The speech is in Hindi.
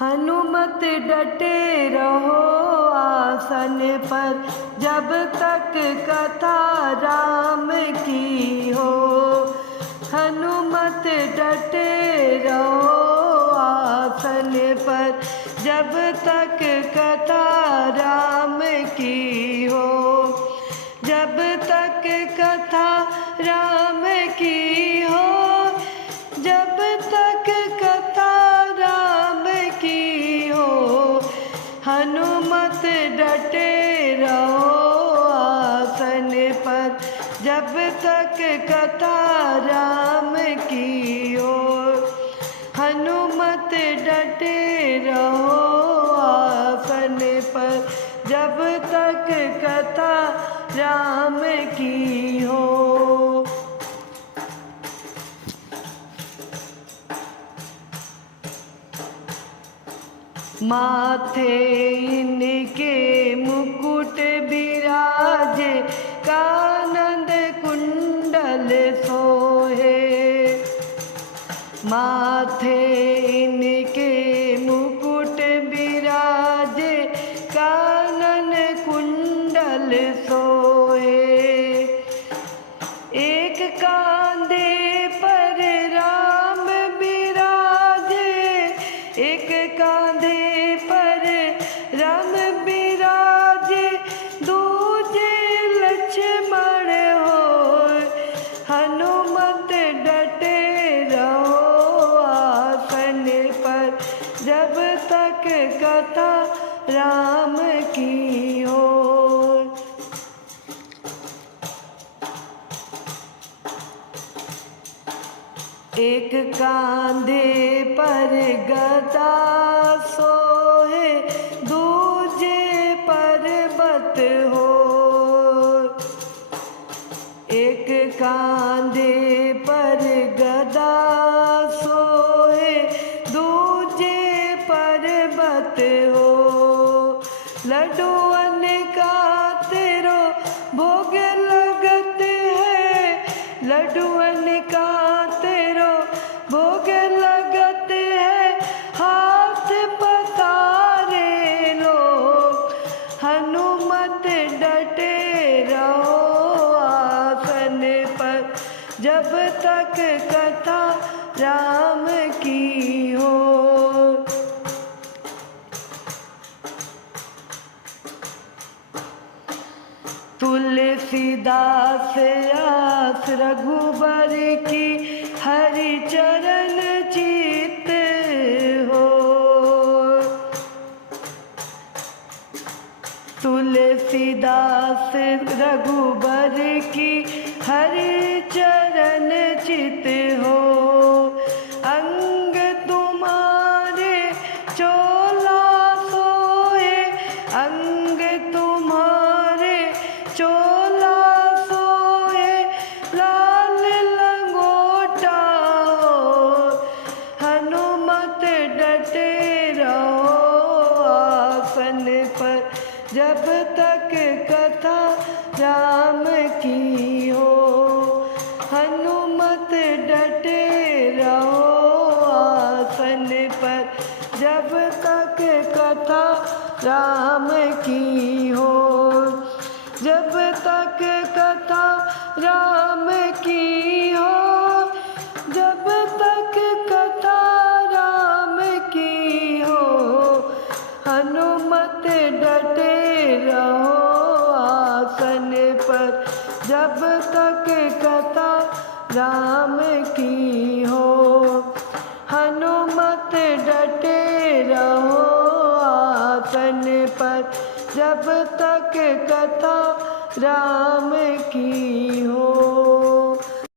हनुमत डटे रहो आसन पर जब तक कथा राम की हो। हनुमत डटे रहो आसन पर जब तक कथा राम की हो। जब तक कथा राम की हो, जब तक कथा राम की हो। हनुमत डटे रहो आसन पर जब तक कथा राम की हो। हनुमत डटे रहो आसन पर जब तक कथा राम की हो। माथे इनके मुकुट बिराजे, कानन कुंडल सोहे। माथे इनके मुकुट बिराजे, कानन कुंडल सोहे। एक कांधे पर राम बिराजे, एक कांधे पर राम बिराजे, दूजे लक्ष्मण हो। हनुमत डटे रहो आसन पर जब तक कथा राम की हो। एक कांधे पर गदा सोहे, दूजे पर्वत हो। एक कांधे पर गदा सोहे, दूजे पर्वत हो। लड्डुअन का तेरो भोग लगत है, लड्डुअन का तेरो भोग लगत है। हाथ पसारे लोग हनुमत डटे रहो आसन पर जब तक कथा राम की हो। तुलसीदास आस रघुबर की, हरि चरण चित हो। तुलसीदास रघुबर की, हरि चरण चित हो। अंग तुम्हारे चोला सोए, अंग तुम्हारे चोला सोए, लाल लंगोटा हो। हनुमत डटे रहो आसन पर जब तक कथा राम की हो। हनुमत डटे रहो आसन पर जब तक कथा राम की हो। जब तक कथा राम की हो, जब तक कथा राम की हो। हनुमत डटे रहो आसन पर जब तक कथा राम की हो। हनुमत डटे रहो आसन पर जब तक कथा राम की हो।